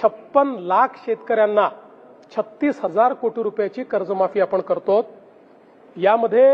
56 लाख शेतकऱ्यांना 36,000 कोटी रुपयाची कर्जमाफी आपण करतो। यामध्ये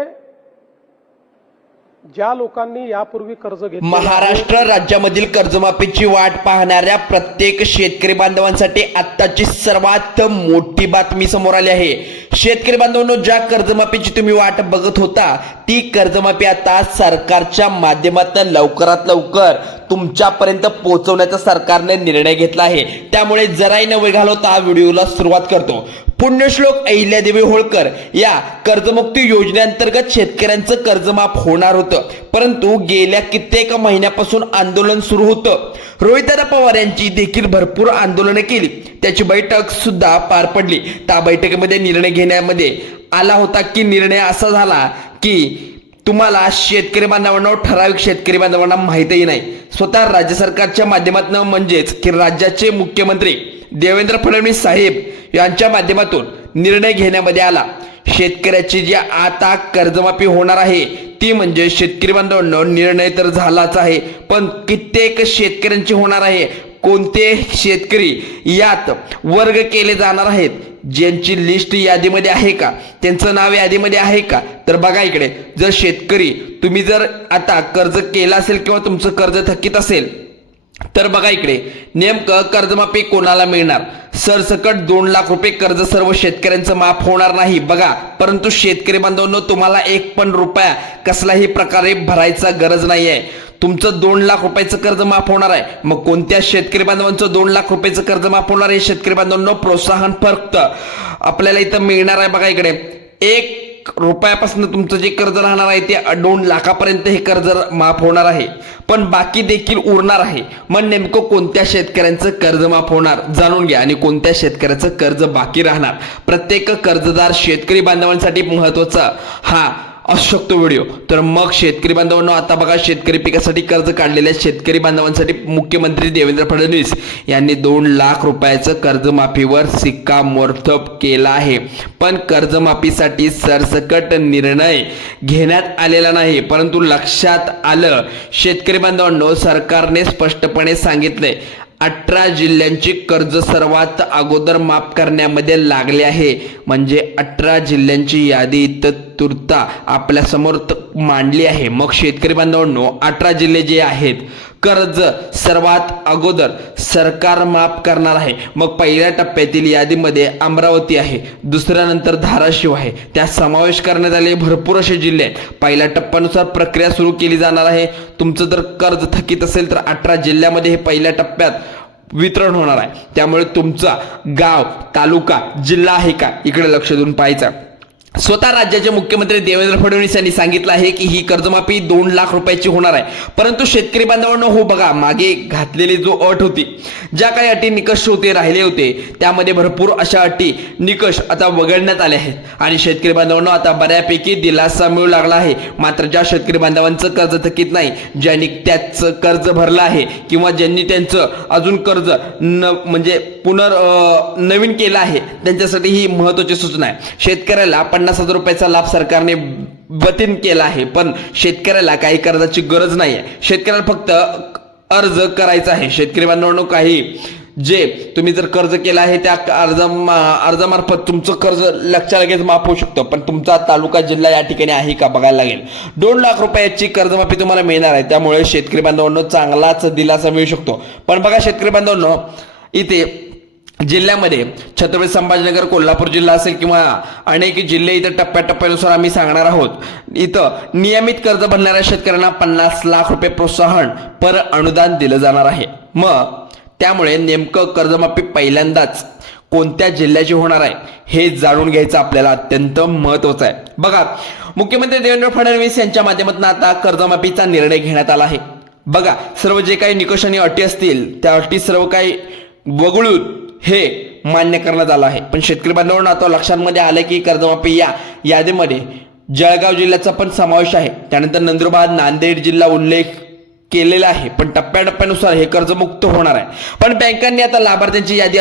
ज्या लोकांनी यापूर्वी कर्ज घेतले, महाराष्ट्र राज्यामधील कर्जमाफीची वाट पाहणाऱ्या प्रत्येक शेतकरी बांधवांसाठी आत्ताची सर्वात मोठी बातमी समोर आली आहे। शेतकरी बांधवांनो, ज्या कर्जमाफीची तुम्ही वाट बघत होता ती कर्जमाफी आता सरकारच्या माध्यमातून लवकरात लवकर तुमच्यापर्यंत पोहोचवण्याचा सरकारने निर्णय घेतला आहे। त्यामुळे जराही न वेळ घालवता हा व्हिडिओला सुरुवात करतो। पुण्यश्लोक अहिल्यादेवी होळकर या कर्जमुक्ती योजनेअंतर्गत शेतकऱ्यांचं कर्जमाफ होणार होतं, परंतु गेल्या कित्येक महिन्यापासून आंदोलन सुरू होतं। रोहितदादा पवार यांची देखील भरपूर आंदोलने केली, त्याची बैठक सुद्धा पार पडली। त्या बैठकीमध्ये निर्णय घेण्यामध्ये आला होता की निर्णय असा झाला की तुम्हाला शेतकरी बांधवांना, ठराविक शेतकरी बांधवांना माहितही नाही, स्वतः राज्य सरकारच्या माध्यमातून म्हणजेच की राज्याचे मुख्यमंत्री देवेंद्र फडणवीस साहेब यांच्या माध्यमातून निर्णय घेण्यामध्ये आला। शेतकऱ्याची जी आता कर्जमाफी होणार आहे ती म्हणजे शेतकरी बांधवांनो निर्णय तर झालाच आहे, पण कित्येक शेतकऱ्यांची होणार आहे। कोणते शेतकरी यात वर्ग केले जाणार आहेत, ज्यांची लिस्ट यादीमध्ये आहे का, त्यांचं नाव यादीमध्ये आहे का, तर बघा इकडे, जर शेतकरी तुम्ही जर आता कर्ज केलं असेल किंवा तुमचं कर्ज थकीत असेल तर बघा इकडे नेमकं कर्जमाफी कोणाला मिळणार। सरसकट 2 लाख रुपये कर्ज सर्व शेतकऱ्यांचं माफ होणार नाही बघा, परंतु शेतकरी बांधवांनो तुम्हाला 1 पण रुपया कसलाही प्रकारे भरायचा गरज नाही आहे। तुमचं 2 लाख रुपयाचं कर्ज माफ होणार आहे। मग कोणत्या शेतकरी बांधवांचं 2 लाख रुपयाचं कर्ज माफ होणार आहे? शेतकरी बांधवांनो प्रोत्साहन फक्त आपल्याला इथं मिळणार आहे। बघा इकडे 1 रुपयापासून तुमचं जे कर्ज राहणार आहे ते 2 लाखापर्यंत हे कर्ज माफ होणार आहे, पण बाकी देखील उरणार आहे। मग नेमकं कोणत्या शेतकऱ्यांचं कर्ज माफ होणार जाणून घ्या आणि कोणत्या शेतकऱ्याचं कर्ज बाकी राहणार। प्रत्येक कर्जदार शेतकरी बांधवांसाठी महत्त्वाचा हा असू शकतो व्हिडिओ। तर मग शेतकरी बांधवांनो आता बघा, शेतकरी पिकासाठी कर्ज काढलेल्या शेतकरी बांधवांसाठी मुख्यमंत्री देवेंद्र फडणवीस यांनी 2 लाख रुपयाचं कर्जमाफीवर शिक्कामोर्तब केला आहे, पण कर्जमाफीसाठी सरसकट निर्णय घेण्यात आलेला नाही। परंतु लक्षात आलं शेतकरी बांधवांनो, सरकारने स्पष्टपणे सांगितलंय 18 जिल्ह्यांची कर्ज सर्वात अगोदर माफ करण्यामध्ये लागले आहे। म्हणजे 18 जिल्ह्यांची यादी इथं तुर्ता आपल्या समोर मांडली आहे। मग शेतकरी बांधवांनो 18 जिल्हे जे आहेत कर्ज सर्वात अगोदर सरकार माफ करणार आहे। मग पहिल्या टप्प्यातील यादीमध्ये अमरावती आहे, दुसऱ्यानंतर धाराशिव आहे, त्यात समावेश करण्यात आले भरपूर असे जिल्हे आहेत। पहिल्या टप्प्यानुसार प्रक्रिया सुरू केली जाणार आहे। तुमचं जर कर्ज थकीत असेल तर 18 जिल्ह्यामध्ये हे पहिल्या टप्प्यात वितरण होणार आहे। त्यामुळे तुमचा गाव, तालुका, जिल्हा आहे का इकडे लक्ष देऊन पाहायचं। स्वतः राज्याचे मुख्यमंत्री देवेंद्र फडणवीस यांनी सांगितलं आहे की ही कर्जमाफी 2 लाख रुपयाची होणार आहे, परंतु शेतकरी बांधवांनो हो बघा, मागे घातलेली जो अट होती, ज्या काही अटी निकष होते राहिले होते त्यामध्ये भरपूर अशा अटी निकष आता वगळण्यात आले आहेत आणि शेतकरी बांधवांनो आता बऱ्यापैकी दिलासा मिळू लागला आहे। मात्र ज्या शेतकरी बांधवांचं कर्ज थकीत नाही, ज्यांनी त्याचं कर्ज भरलं आहे किंवा ज्यांनी त्यांचं अजून कर्ज म्हणजे नवीन केलं आहे, त्यांच्यासाठी ही महत्त्वाची सूचना आहे। शेतकऱ्याला 50,000 रुपयाचा लाभ सरकारने बतीन केला आहे, पण शेतकऱ्याला काही कर्जाची गरज नाही आहे। शेतकऱ्याला फक्त अर्ज करायचा आहे। शेतकरी बांधवांनो काही जे तुम्ही जर कर्ज केलं आहे त्या अर्जामार्फत तुमचं कर्ज लगेच माफ होऊ शकतं, पण तुमचा तालुका, जिल्हा या ठिकाणी आहे का बघायला लागेल। 2 लाख रुपयाची कर्जमाफी तुम्हाला मिळणार आहे, त्यामुळे शेतकरी बांधवांनो चांगलाच दिलासा मिळू शकतो। पण बघा शेतकरी बांधवांनो, इथे जिल्ह्यामध्ये छत्रपती संभाजीनगर, कोल्हापूर जिल्हा असेल किंवा अनेक जिल्हे इथं टप्प्याटप्प्यानुसार आम्ही सांगणार आहोत। इथं नियमित कर्ज भरणाऱ्या शेतकऱ्यांना 50 लाख रुपये प्रोत्साहन पर अनुदान दिलं जाणार आहे। मग त्यामुळे नेमकं कर्जमाफी पहिल्यांदाच कोणत्या जिल्ह्याची होणार आहे हे जाणून घ्यायचं आपल्याला अत्यंत महत्त्वाचं आहे। बघा, मुख्यमंत्री देवेंद्र फडणवीस यांच्या माध्यमातून आता कर्जमाफीचा निर्णय घेण्यात आला आहे। बघा, सर्व जे काही निकष आणि अटी असतील त्या अटी सर्व काही वगळून हे मान्य करण्यात आलं आहे। पण शेतकरी बांधवांना आता लक्षांमध्ये आलं की कर्जमाफी या यादीमध्ये जळगाव जिल्ह्याचा पण समावेश आहे, त्यानंतर नंदुरबार, नांदेड जिल्हा उल्लेख केलेला आहे, पण टप्प्याटप्प्यानुसार हे कर्जमुक्त होणार आहे। पण बँकांनी आता लाभार्थ्यांची यादी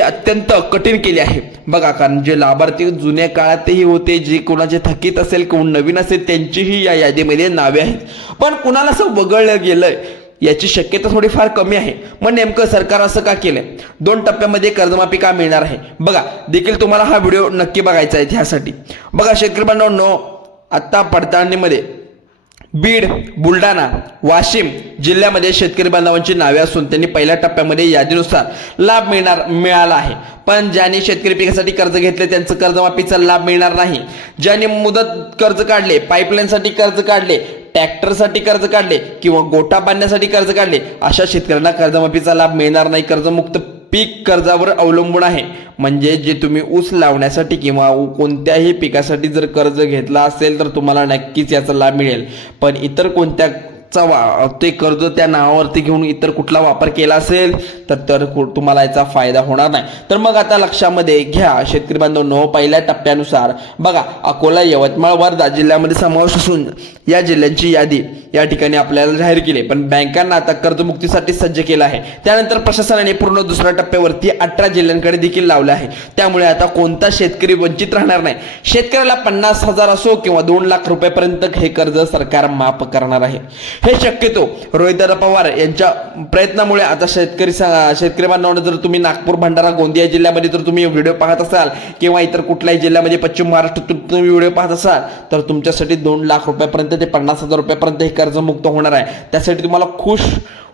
अत्यंत कठीण केली आहे बघा, कारण जे लाभार्थी जुन्या काळातही होते, जे कोणाचे थकीत असेल कोण नवीन असेल त्यांचीही या यादीमध्ये नावे आहेत, पण कुणाला असं वगळलं गेलंय याची शक्यता थोडीफार कमी आहे. मग नेमकं सरकार असं का केलंय? 2 टप्प्यामध्ये कर्जमाफी का मिळणार आहे? बघा, देखील तुम्हाला हा व्हिडिओ नक्की बघायचा आहे. ह्यासाठी बघा शेतकरी बांधवांनो, आता पडताळणीमध्ये बीड, बुलढाणा, वाशिम जिल्ह्यामध्ये शेतकरी बांधवांची नावे असून त्यांनी पहिल्या टप्प्यामध्ये यादीनुसार लाभ मिळाला आहे. पण ज्यांनी शेतकरी पिकासाठी कर्ज घेतले त्यांचं कर्जमाफीचा लाभ मिळणार नाही. ज्यांनी मुदत कर्ज काढले, पाईपलाईनसाठी कर्ज काढले, ट्रॅक्टरसाठी कर्ज काढले किंवा गोठा बांधण्यासाठी कर्ज काढले, अशा शेतकऱ्यांना कर्जमाफीचा लाभ मिळणार नाही. कर्जमुक्त पीक कर्जावर अवलंबून आहे. म्हणजे जे तुम्ही ऊस लावण्यासाठी किंवा कोणत्याही पिकासाठी जर कर्ज घेतला असेल तर तुम्हाला नक्कीच याचा लाभ मिळेल. पण इतर ते कर्ज त्या नावावरती घेऊन इतर कुठला वापर केला असेल तर तुम्हाला याचा फायदा होणार नाही. तर मग आता लक्षामध्ये घ्या शेतकरी बांधवांनो, पहिल्या टप्प्यानुसार बघा अकोला, यवतमाळ, वर्धा जिल्ह्यामध्ये समावेश असून या जिल्ह्यांची यादी या ठिकाणी आपल्याला जाहीर केली. पण बँकांना आता कर्जमुक्तीसाठी सज्ज केलं आहे. त्यानंतर प्रशासनाने पूर्ण दुसऱ्या टप्प्यावरती 18 जिल्ह्यांकडे देखील लावले आहे. त्यामुळे आता कोणता शेतकरी वंचित राहणार नाही. शेतकऱ्याला 50,000 असो किंवा 2 लाख रुपयापर्यंत हे कर्ज सरकार माफ करणार आहे. हे शक्यतो रोहितदादा पवार यांच्या प्रयत्नामुळे आता शेतकरी बांधवांना, जर तुम्ही नागपूर, भंडारा, गोंदिया जिल्ह्यामध्ये जर तुम्ही व्हिडिओ पाहत असाल किंवा इतर कुठल्याही जिल्ह्यामध्ये पश्चिम महाराष्ट्रातून तुम्ही व्हिडिओ पाहत असाल तर तुमच्यासाठी 2 लाख रुपयापर्यंत ते 50,000 रुपयापर्यंत हे कर्जमुक्त होणार आहे. त्यासाठी तुम्हाला खुश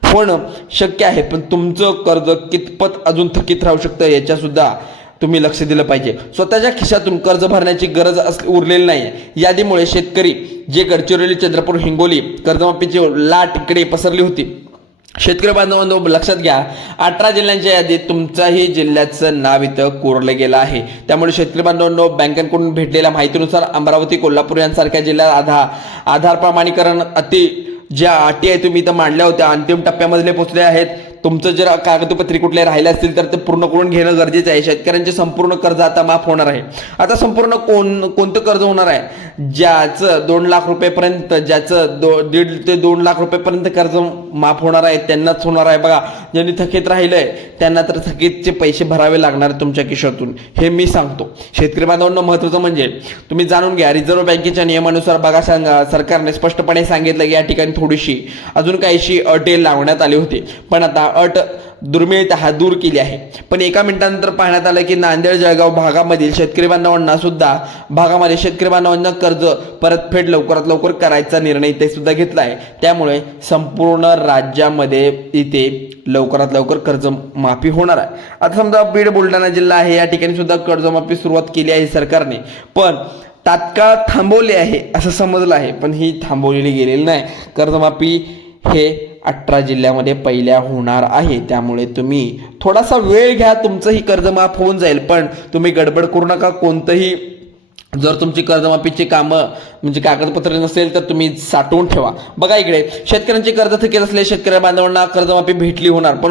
होणं शक्य आहे. पण तुमचं कर्ज कितपत अजून थकीत राहू शकतं याच्या सुद्धा तुम्ही लक्ष दिलं पाहिजे. स्वतःच्या खिशातून कर्ज भरण्याची गरज उरलेली नाही. यादीमुळे शेतकरी जे गडचिरोली, चंद्रपूर, हिंगोली कर्जमाफीची लाट इकडे पसरली होती. शेतकरी बांधवांनो लक्षात घ्या, 18 जिल्ह्यांच्या यादीत तुमच्याही जिल्ह्याचं नाव इथं कोरलं गेलं आहे. त्यामुळे शेतकरी बांधवांनो, बँकांकडून भेटलेल्या माहितीनुसार अमरावती, कोल्हापूर यांसारख्या जिल्ह्यात आधार प्रमाणीकरण ज्या अटी आहे तुम्ही इथं मांडल्या होत्या अंतिम टप्प्यामधले पोहोचले आहेत. तुमचं जर कागदपत्रे कुठले राहिले असतील तर ते पूर्ण करून घेणं गरजेचं आहे. शेतकऱ्यांचे संपूर्ण कर्ज आता माफ होणार आहे. आता संपूर्ण कोणतं कर्ज होणार आहे? ज्याचं 2 लाख रुपयेपर्यंत, ज्याचं 1.5 ते 2 लाख रुपयेपर्यंत कर्ज माफ होणार आहे त्यांनाच होणार आहे. बघा, ज्यांनी थकीत राहिलंय त्यांना तर थकीतचे पैसे भरावे लागणार तुमच्या खिशातून, हे मी सांगतो. शेतकरी बांधवांना महत्त्वाचं म्हणजे तुम्ही जाणून घ्या, रिझर्व्ह बँकेच्या नियमानुसार बघा सरकारने स्पष्टपणे सांगितलं की या ठिकाणी थोडीशी अजून काहीशी अटे लावण्यात आली होती. पण आता अट दुर्मिळता दूर केली आहे. पण एका मिनिटानंतर पाहण्यात आलं की नांदेड, जळगाव भागामधील शेतकरी बांधवांना कर्ज परतफेड लवकरात लवकर करायचा निर्णय ते सुद्धा घेतला आहे. त्यामुळे संपूर्ण राज्यामध्ये इथे लवकरात लवकर कर्ज माफी होणार आहे. आता समजा बीड, बुलढाणा जिल्हा आहे, या ठिकाणी सुद्धा कर्जमाफी सुरुवात केली आहे सरकारने, पण तात्काळ थांबवले आहे असं समजलं आहे. पण ही थांबवलेली गेलेली नाही. कर्जमाफी हे 18 जिल्ह्यामध्ये पहिल्या होणार आहे. त्यामुळे तुम्ही थोडासा वेळ घ्या, तुमचंही कर्ज माफ होऊन जाईल. पण तुम्ही गडबड करू नका. कोणतंही जर तुमची कर्जमाफीची कामं म्हणजे कागदपत्र नसेल तर तुम्ही साठवून ठेवा. बघा इकडे शेतकऱ्यांचे कर्ज थकीत असले शेतकरी बांधवांना कर्जमाफी भेटली होणार. पण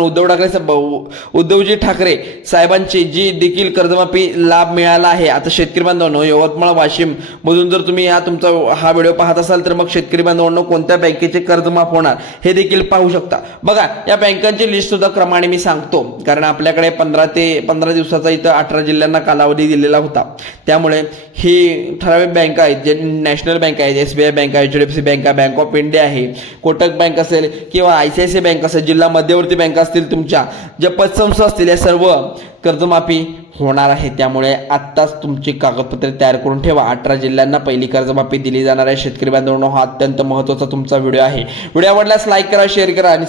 उद्धवजी ठाकरे साहेबांची जी देखील कर्जमाफी लाभ मिळाला आहे. आता शेतकरी बांधवांनो, यवतमाळ, वाशिम मधून जर तुम्ही हा व्हिडिओ पाहत असाल तर मग शेतकरी बांधवांनो कोणत्या बँकेचे कर्ज माफ होणार हे देखील पाहू शकता. बघा, या बँकांची लिस्ट सुद्धा क्रमाने मी सांगतो, कारण आपल्याकडे 15 दिवसाचा इथं 18 जिल्ह्यांना कालावधी दिलेला होता. त्यामुळे ही ठराविक बँका आहेत, जे नॅशनल बँक आहेत, SBI बँक आहे, HDFC बँक आहे, बँक ऑफ इंडिया आहे, कोटक बँक असेल किंवा ICICI बँक असेल, जिल्हा मध्यवर्ती बँका असतील, तुमच्या ज्या पतसंस्था असतील, या सर्व कर्जमाफी होणार आहे. त्यामुळे आत्ताच तुमची कागदपत्रे तयार करून ठेवा. 18 जिल्ह्यांना पहिली कर्जमाफी दिली जाणार आहे. शेतकरी बांधवांनो, हा अत्यंत महत्त्वाचा तुमचा व्हिडिओ आहे. व्हिडिओ आवडल्यास लाईक करा, शेअर करा आणि